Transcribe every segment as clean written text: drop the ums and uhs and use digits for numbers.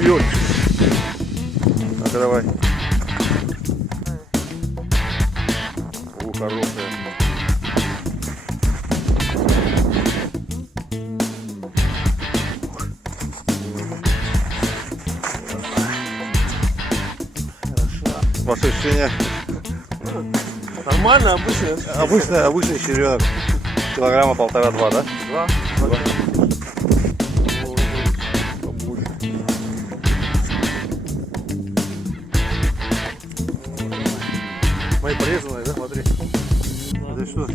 Лёд. Ну-ка давай. О, хорошая. Хорошо. Ваши ощущения? Нормально, обычно. Обычный червенок. Килограмма 1,5-2, да? Два. Мои порезанные, да? Смотри. Это что?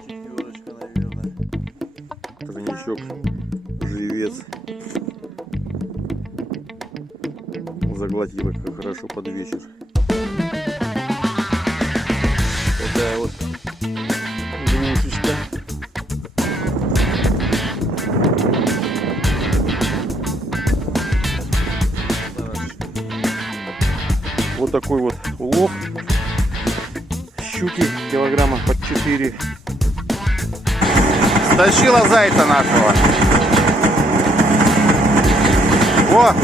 Четверочка, наверное. Тройничок, живец. Заглотила как хорошо под вечер. Такая вот двушечка. Вот такой вот улов. Щуки килограмма под 4. Стащила зайца нашего. О!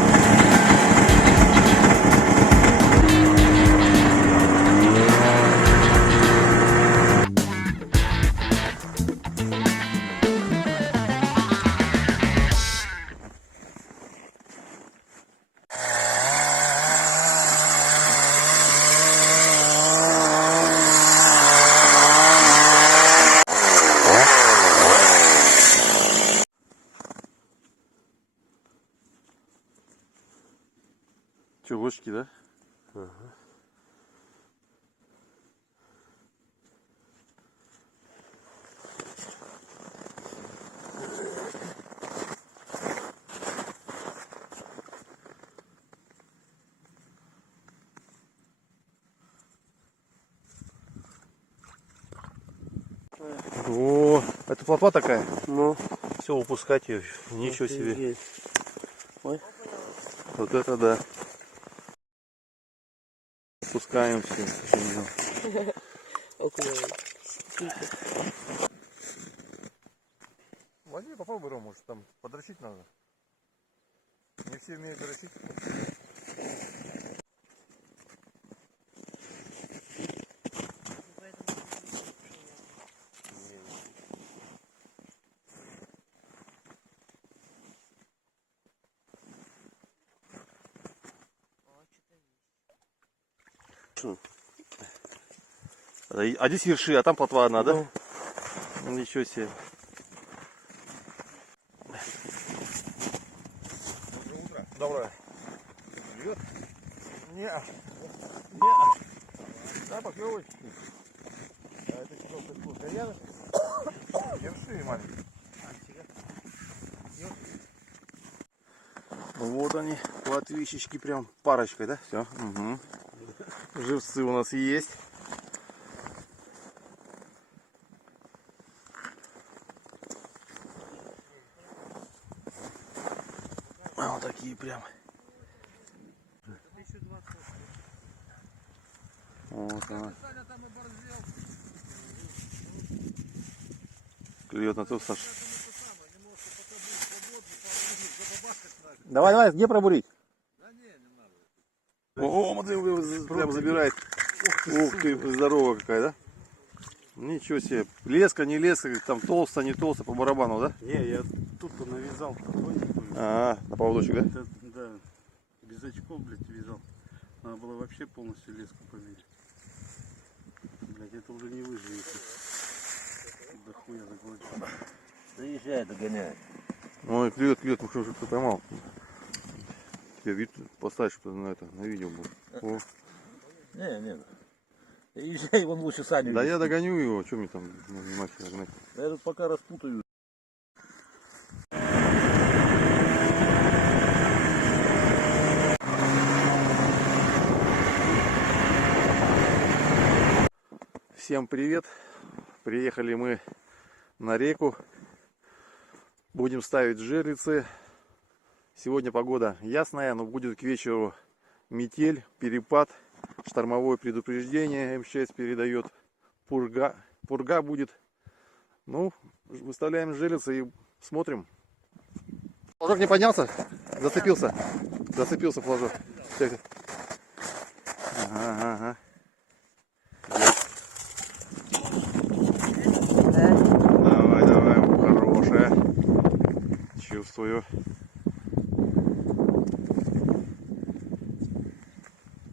Че, ложки, да? Ага. О, это плотва такая? Ну, Все, упускать ее. Ничего себе. Ой. Вот это да. Пускаем все. Возьми, попробуй, Ром, может там подрочить надо. Не все умеют дрочить. А здесь верши, а там плотва одна, да? Ну, ничего себе. Доброе. Живет? Не. Да, поклевывай. А это что, кальяна? Верши маленькие. Вот они, плотвищечки прям парочкой, да? Все. Угу. Живцы у нас есть. Вот такие прям. Вот она. Клюет на то, Саш. Давай, где пробурить? О, смотри, прям забирает. Ух ты, здоровая какая, да? Ничего себе. Леска, не леска, там толстая, не толстая, по барабану, да? Не, я тут навязал потихоньку. На поводочек, да? Это, да, без очков, блядь, вязал. Надо было вообще полностью леску померить. Блядь, это уже не выживет. Да хуя заглотил. Заезжай, догоняй. Ой, клюет, ну что ты поймал. Тебе вид поставить, что на это, на видео будет. О. Не. Езжай, вон лучше сами. Да я догоню его, что мне там внимательно гнать. Я тут пока распутаю. Всем привет! Приехали мы на реку. Будем ставить жерлицы. Сегодня погода ясная, но будет к вечеру метель, перепад, штормовое предупреждение МЧС передает, пурга будет. Ну, выставляем жерлицы и смотрим. Флажок не поднялся? Зацепился. Зацепился флажок. Ага. Давай, хорошая. Чувствую.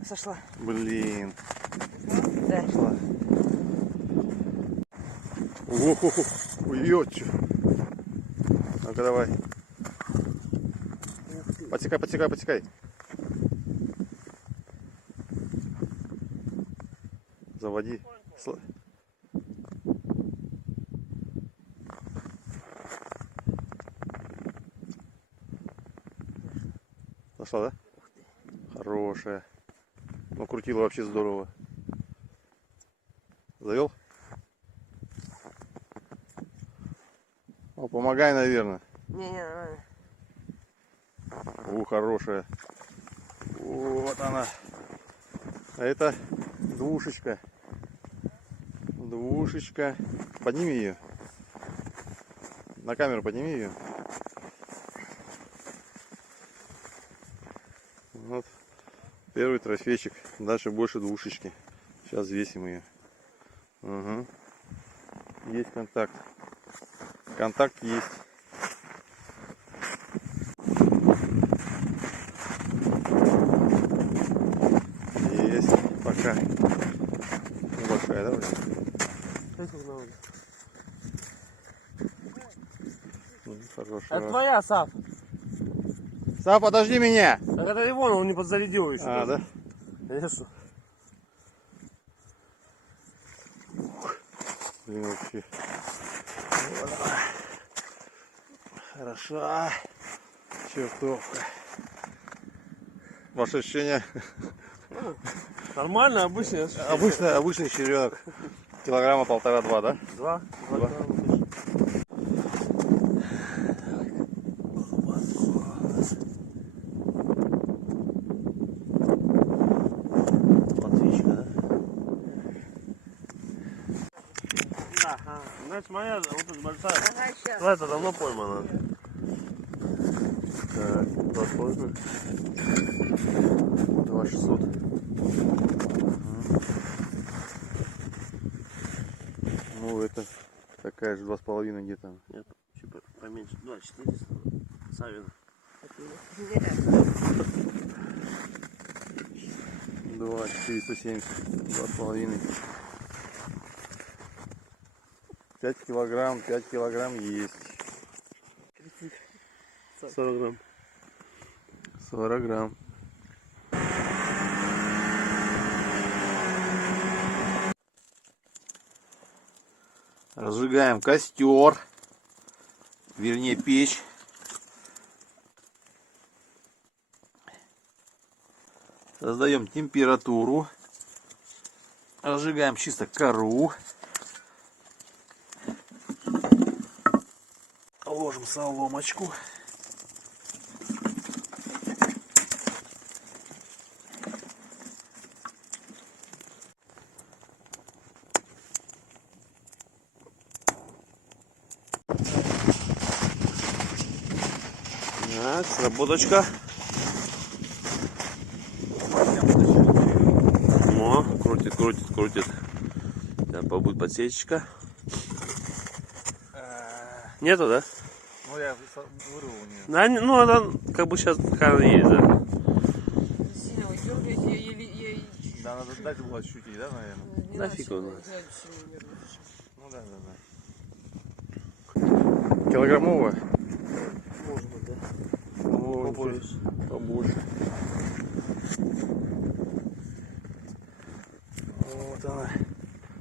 Сошла. Блин. Да. Сошла. Ох, уйдёт. Ну-ка давай. Подсекай. Заводи. Нашла, да? Хорошая. Ну, крутила вообще здорово. Завел? О, помогай, наверное. Не, нормально. Хорошая. Вот она. А это двушечка. Подними ее. На камеру подними ее. Вот. Первый трофейчик. Дальше больше двушечки. Сейчас взвесим ее. Угу. Есть контакт. Контакт есть. Есть. Пока. Небольшая, да, блин? Хорошая. Это твоя, Сав. Сав, подожди меня! Так это его, он не подзарядил еще. А, да? Yes. Блин, вообще. Вот она. Хороша. Чертовка. Ваши ощущения? Нормально, обычно. Обычный червяк. Килограмма 1,5-2, да? Два. Отлично, да? Да, значит моя, вот эта большая. Это давно поймана. Так, 2,5. 2,600. Ну, это такая же 2,5 где-то. Нет, чуть поменьше. 2,400. Савина. 2,470. 2,5. 5 килограмм есть. 40 грамм. 40 грамм. Разжигаем костер, вернее печь. Создаем температуру. Разжигаем чисто кору. Ложим соломочку. Так, сработочка. О, крутит. Сейчас побудет подсечечка. Нету, да? Ну я вырвал у нее. Да, ну она как бы сейчас такая есть, да. Сильно вы дергаете, я еле... Да, надо дать было ощутить, да, наверное? Не Да надо фиг сильно, его не надо сильно нервничать. Ну да. Килограммовая? Может быть, да. О, Побольше. Побольше. Вот она.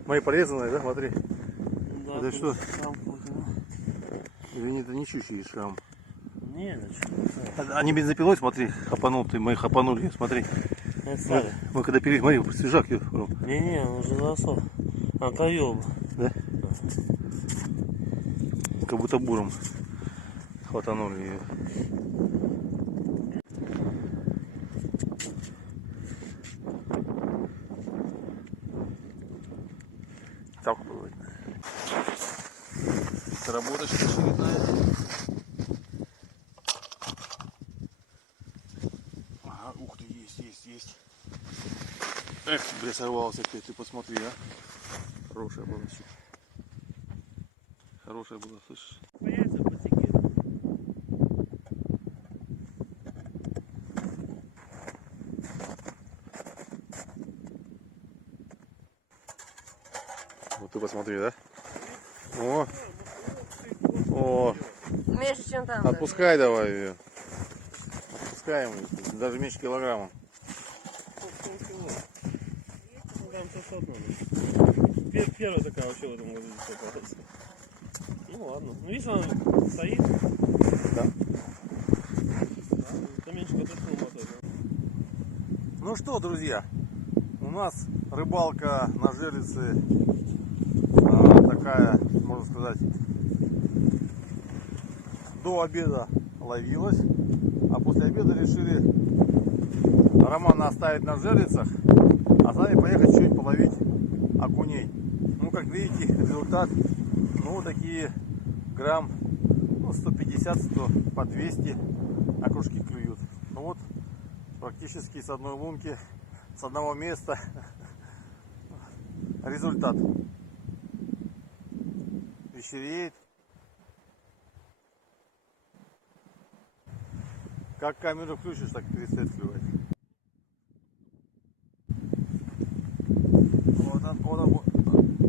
Мои порезанные, да? Смотри. Да, Это что? Шрам какой-то, да. Или это не чучий шрам. Не, да что? Они бензопилой, смотри, хапанул ты, мы хапанули, смотри. Это старый. Мы когда пили, смотри, свежак ее. Не, он уже засох. А, ковёл. Да? Как будто буром хватанули ее. Так бывает. Сработочка очередная. Ага, ух ты, есть. Эх, бля, сорвался опять, ты посмотри, а. Хорошая была щука. Хорошая была, слышишь? Яйца потекли. Вот ты посмотри, да? О, Меньше, чем там. отпускай давай ее. Отпускаем ее, даже меньше килограмма. Ну, там 600 надо. Первая такая вообще в этом году попалась. Ну ладно. Ну видишь, она стоит. Да. Это меньше точно мотает. Ну что, друзья, у нас рыбалка на жерлице такая, можно сказать, до обеда ловилась, а после обеда решили Романа оставить на жерлицах, а сами поехать чуть половить окуней. Ну, как видите, результат, ну, такие грамм 150-100 по 200 окушки клюют. Ну вот, практически с одной лунки, с одного места результат. Вечереет. Как камеру включишь, так перестает клевать.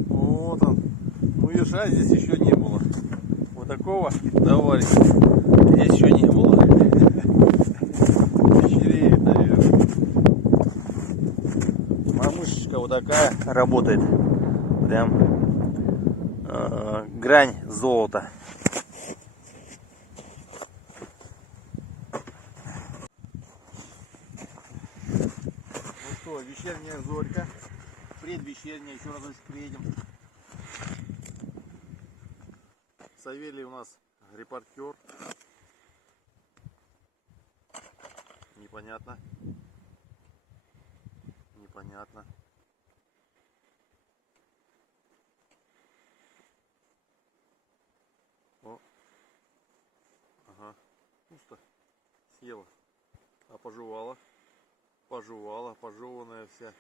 Вот он. Ну, еша здесь еще не было. Вот такого товарища здесь еще не было. Вечереет, наверное. Мамышечка вот такая работает. Прям грань золота. Ну что, вечерняя зорька. Предвечерняя, еще разочек приедем. Савелий у нас репортер. Непонятно. Непонятно. О. Ага. Пусто. Съела. А пожевала. Пожевала. Пожеванная вся.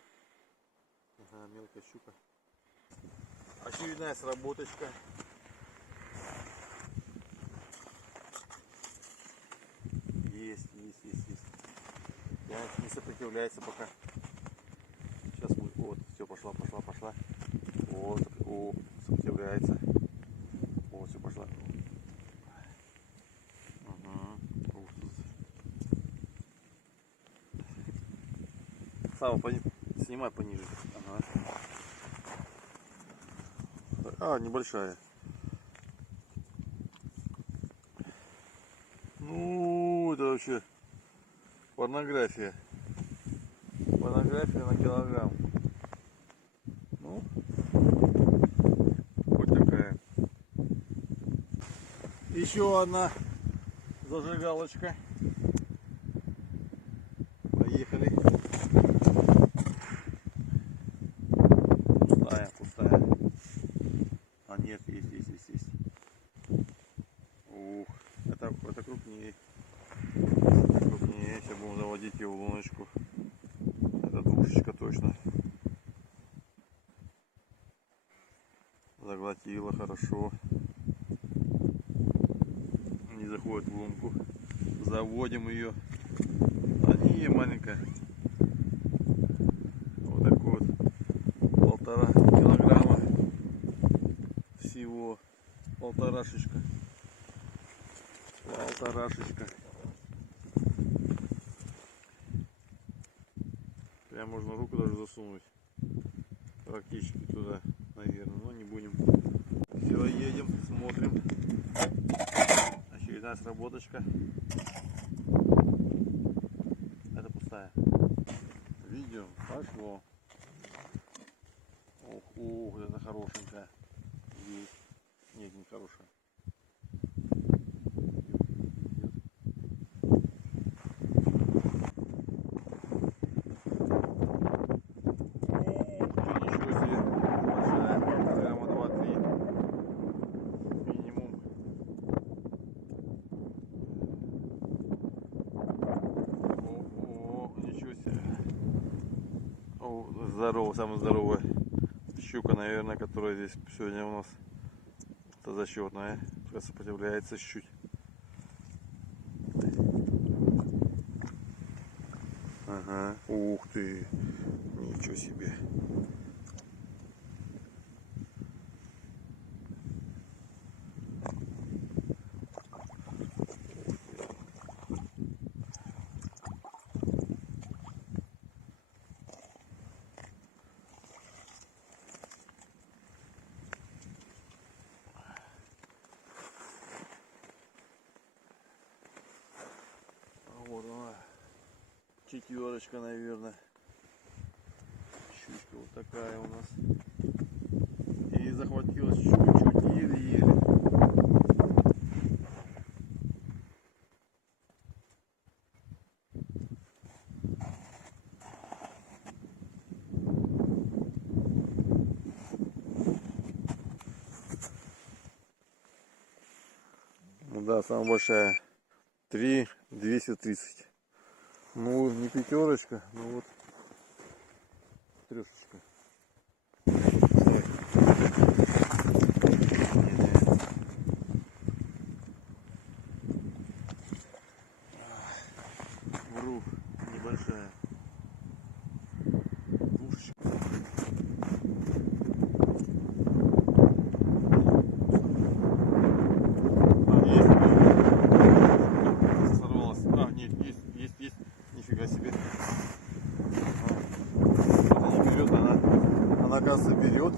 Ага, мелкая щука. Очередная сработочка. Есть. Я не сопротивляется пока. Сейчас будет. Вот, все, пошла. Вот, о, сопротивляется. Вот, все, пошла. Угу. Сава, снимай пониже. Ага. Небольшая. Ну, это вообще порнография. Порнография на килограмм. Ну, вот такая. Еще одна зажигалочка. Поехали. Пустая. А нет, есть. Ух, это крупнее. Сейчас будем заводить ее в луночку. Это двушечка точно. Заглотила хорошо. Не заходит в лунку. Заводим ее. А не маленькая. Вот такой вот 1,5 килограмма. Всего полторашечка. Прям можно руку даже засунуть. Практически туда, наверное. Но не будем. Все, едем, смотрим. Очередная сработочка. Это пустая. Видео пошло. Ух, это хорошенькая. Есть. Нет, не хорошая. здоровая, самая здоровая щука, наверное, которая здесь сегодня у нас. Это зачетная. Сопротивляется чуть-чуть. Ага, ух ты, ничего себе. Вот она, четверочка, наверное. Щучка вот такая у нас. И захватилась чуть-чуть, еле-еле. Ну да, самая большая. 3,230. Ну, не пятерочка, но вот трешечка. Вру, небольшая. Двушечка. Сорвалась. А, нет, есть. Нифига себе. Она не берет, она оказывается берет.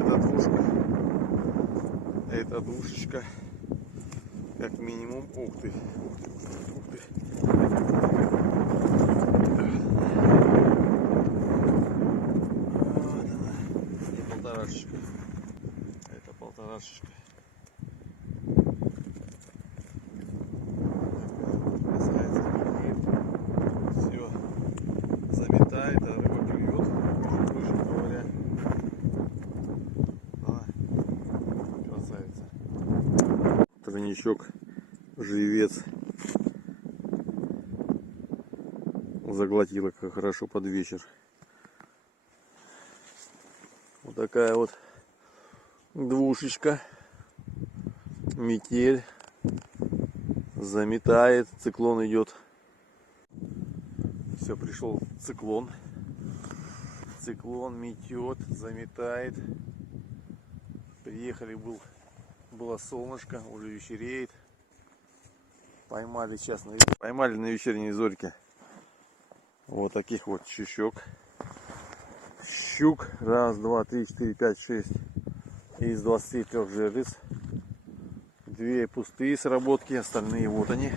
Это двушка. Это двушечка. Как минимум. Ух ты. Ух ты. Вот она. И полторашечка. Это полторашечка. Все заметает, а рыба клюет, проще говоря. Красавица. Тройничок, живец. Заглотила как хорошо под вечер. Вот такая вот двушечка. Метель. Заметает, циклон идет. Все, пришел циклон. Циклон метет, заметает. Приехали, было солнышко, уже вечереет. Поймали сейчас поймали на вечерней зорьке вот таких вот щучок. Щук. Раз, два, три, четыре, пять, шесть. Из 23 жерлиц. 2 пустые сработки, остальные вот они.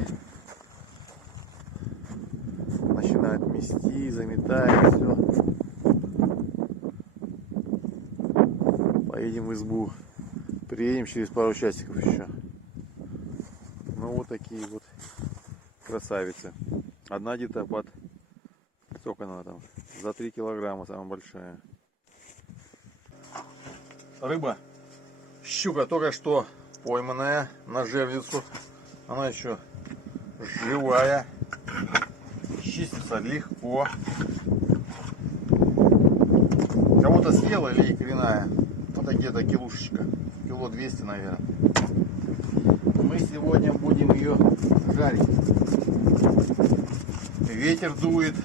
Начинают мести, заметает все. Поедем в избу. Приедем через пару часиков еще. Ну вот такие вот красавицы. Одна где-то под... Сколько она там? За 3 килограмма самая большая. Рыба. Щука только что пойманная на жерлицу. Она еще живая. Чистится легко. Кого-то съела или икряная. Это где-то килушечка. Кило 200, наверное. Мы сегодня будем ее жарить. Ветер дует.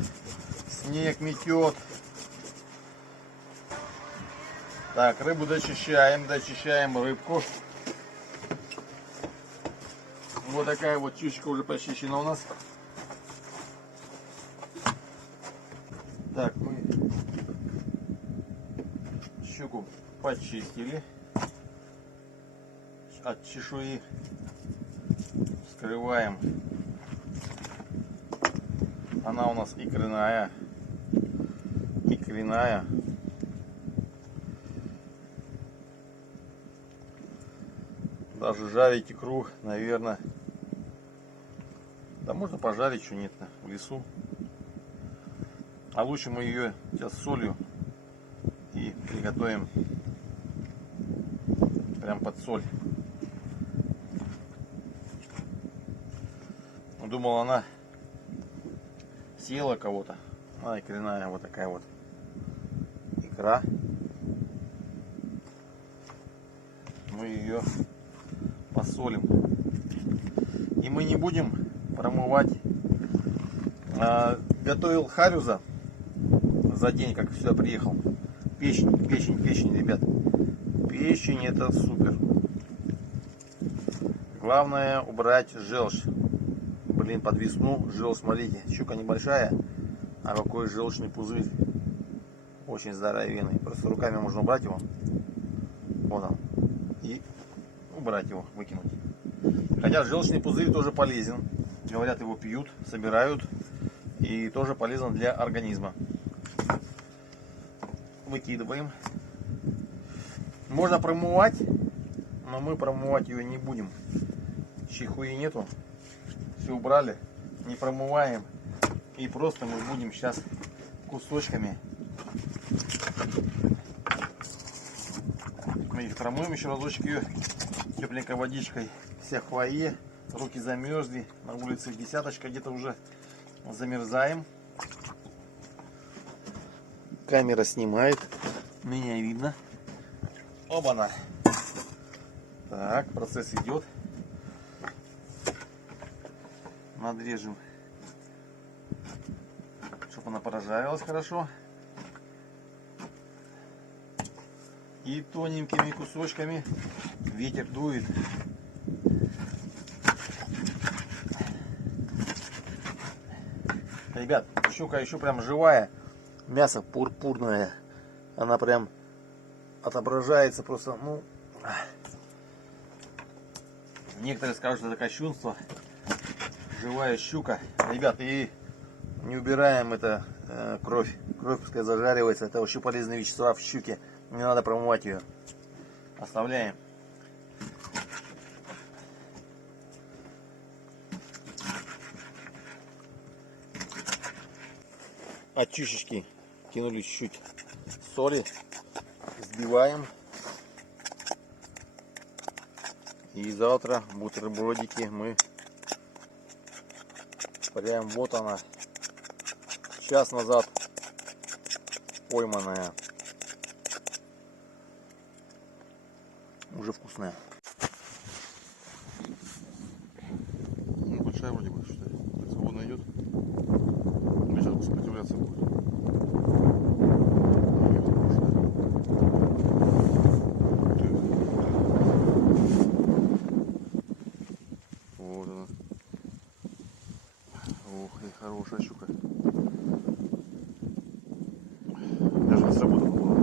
Снег метет. Так, рыбу дочищаем рыбку. Вот такая вот щучка уже почищена у нас. Так, мы щуку почистили от чешуи. Скрываем. Она у нас икряная. Даже жарить икру, наверное. Да можно пожарить, что нет в лесу. А лучше мы ее сейчас с солью и приготовим прям под соль. Думал, она съела кого-то. А, икряная вот такая вот икра. Мы ее посолим. И мы не будем промывать. Готовил харюза за день, как сюда приехал. Печень, ребят. Печень это супер. Главное убрать желчь. Блин, под весну желчь, смотрите, щука небольшая, а какой желчный пузырь. Очень здоровенный. Просто руками можно убрать его. Вот он. И убрать его, выкинуть. Хотя желчный пузырь тоже полезен. Говорят, его пьют, собирают. И тоже полезен для организма. Выкидываем. Можно промывать, но мы промывать ее не будем. Чихуи нету. Все убрали. Не промываем. И просто мы будем сейчас кусочками. Мы их промоем еще разочек ее тепленькой водичкой. Вся хвоя. Руки замерзли. На улице десяточка где-то уже. Замерзаем. Камера снимает. Меня видно. Оба-на. Так, процесс идет. Надрежем, чтобы она прожарилась хорошо. И тоненькими кусочками. Ветер дует. Ребят, щука еще прям живая. Мясо пурпурное. Она прям отображается просто, ну... Некоторые скажут, что это кощунство. Живая щука. Ребят, и не убираем это кровь. Кровь пускай зажаривается. Это очень полезные вещества в щуке. Не надо промывать ее. Оставляем. От чушечки кинули чуть-чуть соли. Сбиваем. И завтра бутербродики мы прям вот она. Час назад пойманная. Уже вкусная. Ну, большая вроде бы, что ли. Так свободно идет. Сейчас сопротивляться будет. Вот она. Ух, и хорошая щука. Даже не сработала была.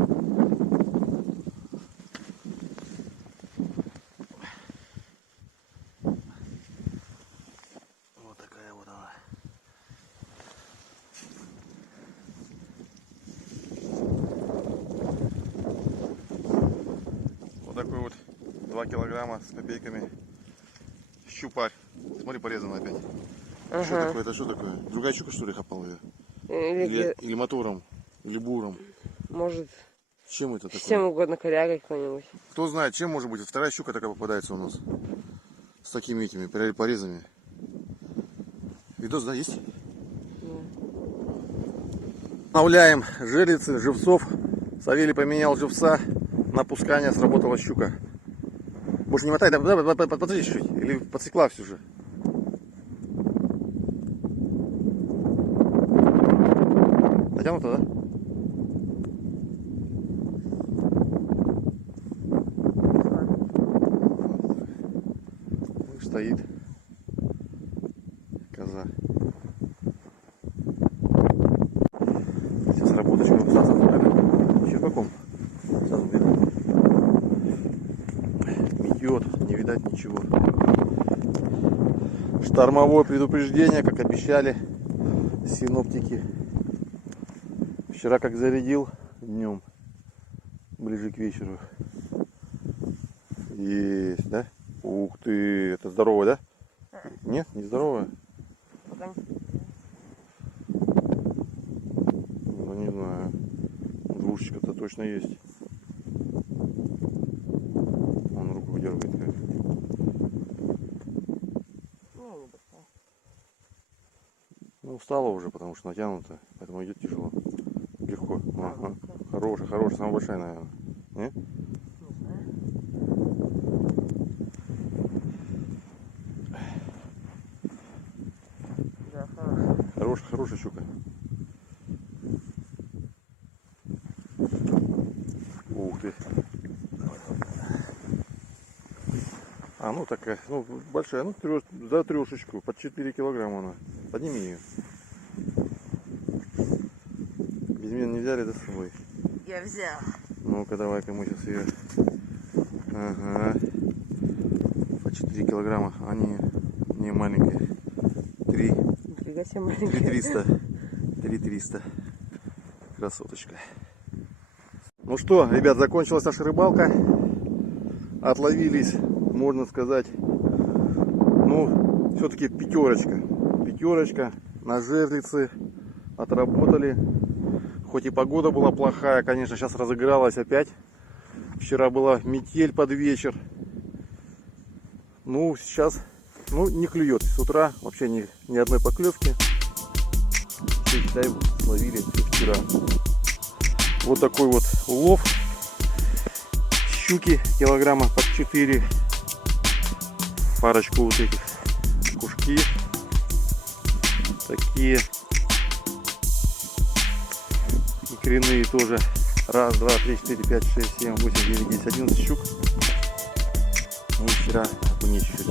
Вот такая вот она. Вот такой вот 2 килограмма с копейками щупарь. Смотри, порезано опять. Ага. Что такое? Это что такое? Другая щука, что ли, хапала ее? Или мотором, или буром. Может, Чем это такое? чем угодно, корягой какой-нибудь. Кто знает, чем может быть. Вторая щука такая попадается у нас. С такими этими порезами. Видос, да, есть? Обновляем жерлицы, живцов. Савелий поменял живца. На пускание сработала щука. Больше не мотай, давай, подожди чуть-чуть. Или подсекла все же. Натянуто, да? Стоит коза. Сейчас работочку черпаком. Сразу беру. Метет, не видать ничего. Штормовое предупреждение, как обещали синоптики. Вчера как зарядил днем, ближе к вечеру. Есть, да? Ух ты, это здоровая, да? Нет, не здоровая. Ну не знаю. Двушечка-то точно есть. Он руку выдергивает. Как. Ну, устала уже, потому что натянуто, поэтому идет тяжело. Легко. Ага. Хорошая, хорошая, самая большая, наверное. Не? Не знаю. Да, хорошо. Хорошая, хорошая щука. Ух ты. А, ну такая, ну большая, ну за трешечку, под 4 килограмма она. Подними ее. Без меня не взяли, да, с собой? Я взял. Ну-ка, давай-ка мы сейчас ее. Ага. По 4 килограмма. Они не маленькие. 3 Нифига себе маленький. 300. 3300. Красоточка. Ну что, ребят, закончилась наша рыбалка. Отловились, можно сказать, ну, все-таки пятерочка. Пятерочка на жерлице. Отработали. Хоть и погода была плохая, конечно, сейчас разыгралась опять. Вчера была метель под вечер. Ну, сейчас, ну, не клюет. С утра вообще ни одной поклевки. Все, считай, словили вчера. Вот такой вот улов. Щуки килограмма под 4. Парочку вот этих кушки. Такие. Икряные тоже. Раз, два, три, четыре, пять, шесть, семь, 8, 9, 10, 11 щук. Мы вчера не чуть-чуть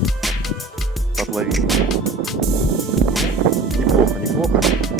подловили. Неплохо, неплохо.